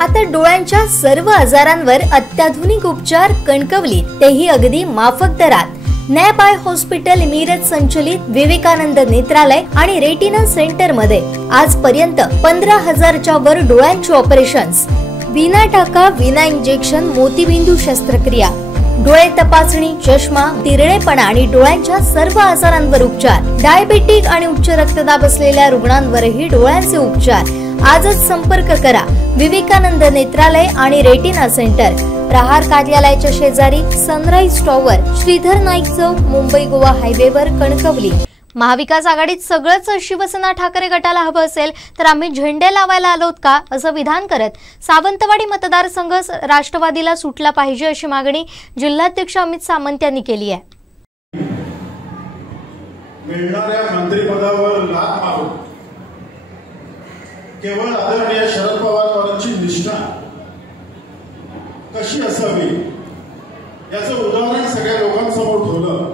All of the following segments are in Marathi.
आता डोळ्यांच्या सर्व आजारांवर अत्याधुनिक उपचार कणकवलीत, तेही अगदी माफक दरात। नॅप आय हॉस्पिटल मिरज संचलित विवेकानंद नेत्रालय आणि रेटिना सेंटर मध्ये आजपर्यंत 15,000च्या वर डोळ्यांची ऑपरेशन्स, विना टाका विना इंजेक्शन मोतीबिंदू शस्त्रक्रिया, डोळे तपासणी, चष्मा, तिरळेपणा आणि डोळ्यांच्या सर्व आजारांवर उपचार, डायबिटिक आणि उच्च रक्तदाब असलेल्या रुग्णांवरही डोळ्यांचे उपचार। आजच संपर्क करा विवेकानंद नेत्रालय आणि रेटिना सेंटर, प्रहार कार्यालयाच्या शेजारी, सनराइज टॉवर, श्रीधर नाईक चौक, मुंबई गोवा हायवेवर, कणकवली। महाविकास आघाडीत सगळंच शिवसेना ठाकरे गटाला हवं असेल तर आम्ही झेंडे लावायला आलोत का, असं विधान करत सावंतवाडी मतदारसंघ राष्ट्रवादीला सुटला पाहिजे अशी मागणी जिल्हाध्यक्ष अमित सामंत यांनी केली आहे। मिळणाऱ्या मंत्रिपदावर लाथ मारून केवळ आदरणीय शरद पवारांची निष्ठा कशी असावी याचं उदाहरण सगळ्या लोकांसमोर ठेवलं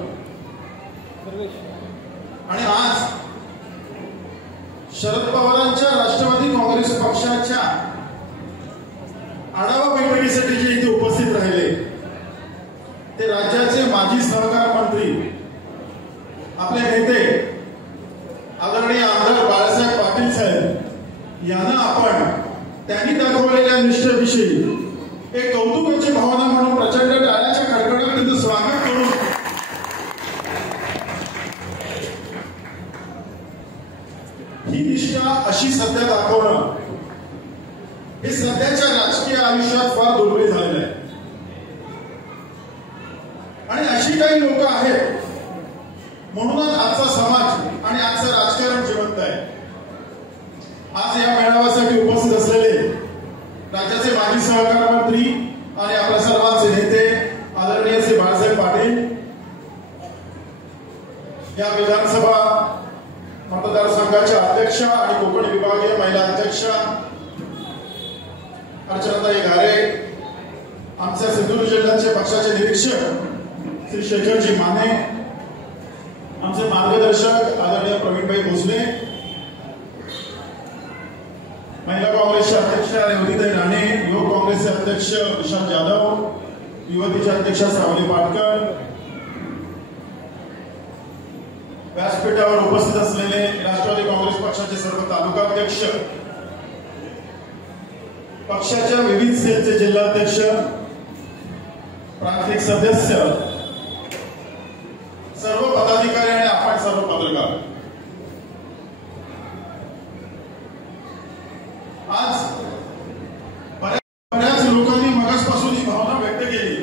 आणि आज शरद पवारांच्या राष्ट्रवादी काँग्रेस पक्षाच्या आढावा बैठकीसाठी जे इथे उपस्थित राहिले ते राज्याचे माजी सहकार मंत्री, आपले नेते आदरणीय आमदार बाळासाहेब पाटील साहेब यांना आपण त्यांनी दाखवलेल्या निष्ठेविषयी एक कौतुकाची भावना म्हणून प्रचंड टाळ्याच्या कडकडाट तिचं स्वागत करून ही निष्ठा अशी सध्या दाखवणं हे सध्याच्या राजकीय आयुष्यात फार दुर्मिळ झालेलं आहे आणि अशी काही लोक आहेत म्हणूनच आजचा समाज आणि आजचं राजकारण जिवंत आहे। आज या मेळाव्यासाठी उपस्थित असलेले राज्याचे माजी सहकार मंत्री आणि आपल्या सर्वांचे नेते आदरणीय श्री बाळासाहेब पाटील, या विधानसभा मतदारसंघाच्या अध्यक्ष आणि कोकण विभागीय महिला अध्यक्ष अर्चनाताई घारे, आमच्या सिंधुदुर्ग जिल्ह्याचे पक्षाचे निरीक्षक श्री शेखरजी माने, आमचे मार्गदर्शक आदरणीय प्रवीणभाई भोसले, महिला काँग्रेसचे अध्यक्ष रेवतीताई राणे, युवक काँग्रेसचे अध्यक्ष विशाल जाधव, युवतीचे अध्यक्ष सावली पाटकर, व्यासपीठावर उपस्थित असलेले राष्ट्रवादी काँग्रेस पक्षाचे सर्व तालुका अध्यक्ष, पक्षाच्या विविध सेलचे जिल्हाध्यक्ष, प्रांतिक सदस्य, सर्व पदाधिकारी आणि आपण सर्व पत्रकार, आज बऱ्याच लोकांनी मगासपासून ही भावना व्यक्त केली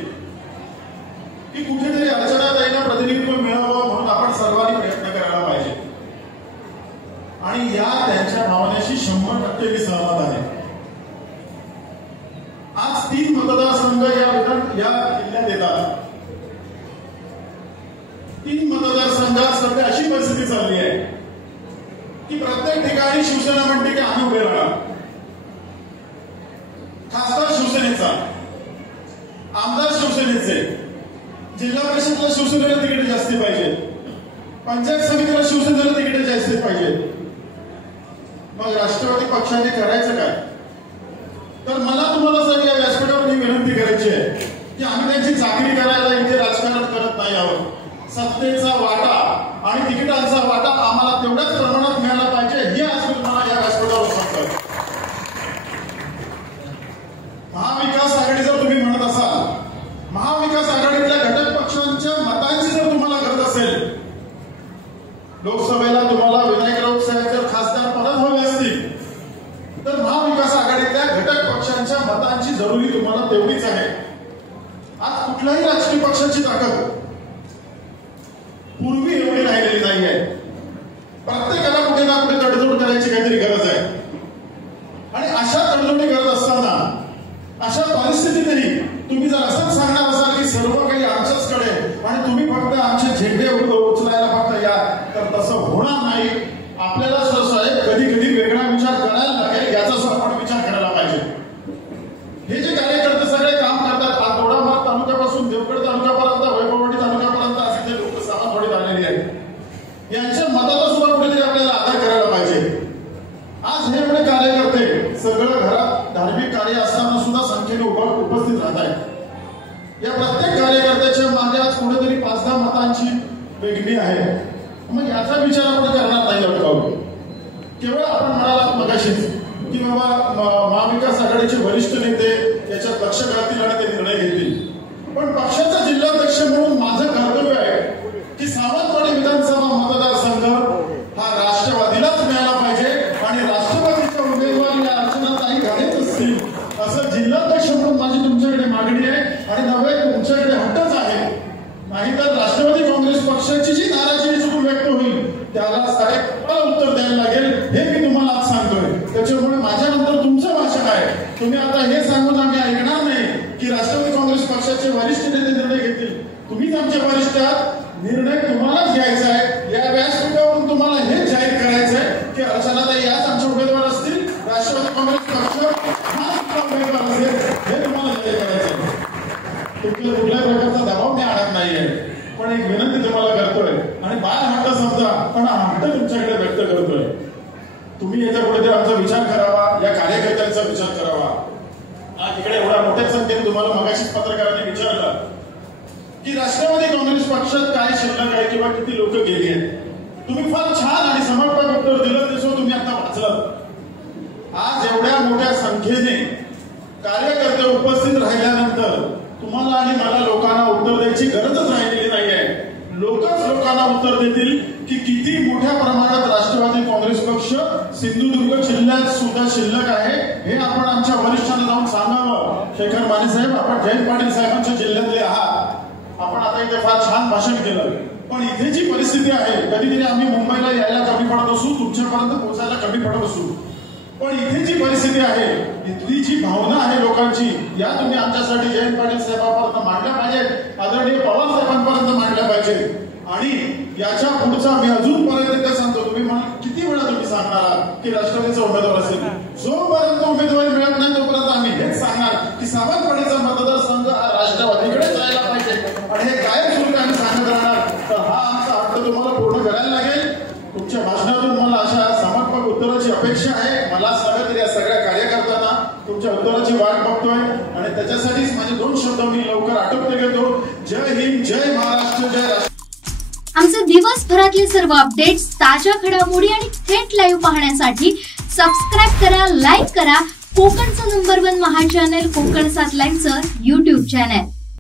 की कुठेतरी अर्चनाताईंना प्रतिनिधित्व मिळावं म्हणून आपण सर्वांनी प्रयत्न करायला पाहिजे आणि या त्यांच्या भावनेशी 100% मी सहमत आहे। आज 3 मतदारसंघ या जिल्ह्यात येतात। 3 मतदारसंघात सध्या अशी परिस्थिती चालली आहे की प्रत्येक ठिकाणी शिवसेना म्हणते की आम्ही उभे राहणार, खासदार शिवसेनेचा, आमदार शिवसेनेचे, जिल्हा परिषदला शिवसेनेला तिकीट जास्ती पाहिजे, पंचायत समितीला शिवसेनेला तिकीट जास्ती पाहिजे। मग राष्ट्रवादी पक्षाने करायचं काय? तर मला तुम्हाला सगळ्या व्यासपीठावर ही विनंती करायची आहे की आम्ही त्यांची चाकरी करायला इथे राजकारण करत नाही आहोत। सत्तेचा वाटा आणि तिकिटांचा वाटा आम्हाला तेवढ्याच प्रमाणात मिळाला पाहिजे हे आज तुम्हाला या व्यासपीठावर सांगतो। महाविकास आघाडी जर तुम्ही म्हणत असाल, महाविकास आघाडीतल्या घटक पक्षांच्या मतांची जर तुम्हाला गरज असेल, लोकसभेला तुम्हाला विनायक राऊत साहेब जर खासदार परत हवे असतील तर महाविकास आघाडीतल्या घटक पक्षांच्या मतांची जरुरी तुम्हाला तेवढीच आहे। आज कुठल्याही राजकीय पक्षाची ताकद पूर्वी एवढी राहिलेली नाही आहे। प्रत्येकाला कुठे ना कुठे तडजोड करायची काहीतरी गरज आहे आणि अशा तडजोडी करत असताना अशा परिस्थितीतही तुम्ही जर असंच सांगणार असाल की सर्व काही आमच्याचकडे आणि तुम्ही फक्त आमचे झेंडे उचलायला फक्त या, तर तसं होणार नाही। आपल्याला साहेब कधी कधी वेगळा विचार करायला लागेल, याचा आपण विचार करायला पाहिजे। हे जे कार्यकर्ते सगळे काम करतात, आज दोडामार्ग तालुक्यापासून देवगड तालुक्यापर्यंत, वैभववाडी तालुक्यापर्यंत आज इथे लोक सामान्यवाडीत आलेली आहेत, यांच्या मताला सुद्धा कुठेतरी आपल्याला आदर करायला पाहिजे। आज हे एवढे कार्यकर्ते सगळं घरात धार्मिक कार्य उपस्थित राहत आहेत. या प्रत्येक कार्यकर्त्याच्या मागे आज कुठेतरी 5-10 मतांची वेगळी आहे. मग याचा विचार आपण करणार नाही आहोत. केवळ आपण म्हणालात मगाशीच की बाबा महाविकास आघाडीचे वरिष्ठ नेते याच्यात लक्ष घालतील आणि ते निर्णय घेतील. पण पक्षाचा जिल्हाध्यक्ष म्हणून माझं कर्तव्य आहे की सावंतवाडी विधानसभा मतदारसंघ हा राष्ट्रवादीलाच मिळाला पाहिजे आणि राष्ट्रवादीच्या उमेदवार या अर्चनाताई घालेच असतील असं जिल्हाध्यक्ष म्हणून माझी तुमच्याकडे मागणी आहे. आणि नव्हे तुमच्याकडे हट्टच आहे. नाहीतर राष्ट्रवादी काँग्रेस पक्षाची जी नाराजी चुकून व्यक्त होईल त्याला मला उत्तर द्यायला लागेल हे मी तुम्हाला आज सांगतोय. त्याच्यामुळे माझ्यानंतर तुमचं भाषण आहे. तुम्ही आता हे सांगून आम्ही ऐकणार नाही की राष्ट्रवादी काँग्रेस पक्षाचे वरिष्ठ नेते निर्णय घेतील. तुम्हीच आमचे वरिष्ठ आहात. निर्णय तुम्हालाच घ्यायचा आहे. या व्यासपीठावरून तुम्हाला हेच जाहीर करायचं आहे की अर्चनाताई याच आमचे उमेदवार असतील, राष्ट्रवादी काँग्रेस पक्ष हा उमेदवार असेल हे तुम्हाला जाहीर करायचं आहे. तुमच्या कुठल्याही प्रकारचा दबाव मी आणत नाहीये. पण एक विनंती तुम्हाला करतोय आणि बाळ हट्ट समजा पण हट्ट तुमच्याकडे व्यक्त करतोय. तुम्ही याच्या पुढे आमचा विचार करावा, या कार्यकर्त्यांचा विचार करावा. आज इकडे एवढ्या मोठ्या संख्येने तुम्हाला मगाशीच पत्रकारांनी विचारलं की राष्ट्रवादी काँग्रेस पक्षात काय शिल्लक आहे किंवा किती लोक गेली आहेत. तुम्ही फार छान आणि समर्पक उत्तर दिलं तसं तुम्ही आता वाचलं. आज एवढ्या मोठ्या संख्येने कार्यकर्ते उपस्थित राहिल्यानंतर तुम्हाला आणि मला लोकांना उत्तर द्यायची गरजच राहिलेली नाहीये. लोकच लोकांना उत्तर देतील की किती मोठ्या प्रमाणात राष्ट्रवादी काँग्रेस पक्ष सिंधुदुर्ग जिल्ह्यात सुद्धा शिल्लक आहे. हे आपण आमच्या वरिष्ठांना जाऊन सांगावं. शेखर माने साहेब, आपण जयंत पाटील साहेबांच्या जिल्ह्यातले आहात. आपण आता इथे फार छान भाषण केलं. पण इथे जी परिस्थिती आहे, कधीतरी आम्ही मुंबईला यायला कमी पडत असू, तुमच्यापर्यंत पोहोचायला कमी पडत असू, पण इथे जी परिस्थिती आहे, इथली जी भावना आहे लोकांची, या तुम्ही आमच्यासाठी जयंत पाटील साहेबांपर्यंत मांडल्या पाहिजेत, आदरणीय पवार साहेबांपर्यंत मांडल्या पाहिजेत. आणि याच्या पुढचा मी अजूनपर्यंत सांगतो, तुम्ही मला किती वेळा तुम्ही सांगणार की राष्ट्रवादीचा उमेदवार असेल. जोपर्यंत उमेदवारी मिळत नाही तोपर्यंत आम्ही हेच सांगणार की सावंतवाडीचा मतदारसंघ हा राष्ट्रवादीकडे जायला पाहिजे आणि हे कायमस्वरूपी आम्ही सांगत राहणार. तर हा आमचा हक्क तुम्हाला पूर्ण करायला लागेल. तुमच्या भाषणातून मला अशा समर्पक उत्तराची अपेक्षा आहे. मला सांगत या सगळ्या कार्यकर्त्यांना तुमच्या उत्तराची वाट बघतोय आणि त्याच्यासाठीच माझे 2 शब्द मी लवकर आटोपते घेतो. जय हिंद, जय महाराष्ट्र, जय राष्ट्र. आमचे दिवसभरातले सर्व अपडेट्स, ताज्या घडामोडी आणि थेट लाईव्ह पाहण्यासाठी सबस्क्राईब करा, लाईक करा कोकणचं नंबर 1 महा चॅनल कोकण 7 लाईनचं YouTube चॅनल.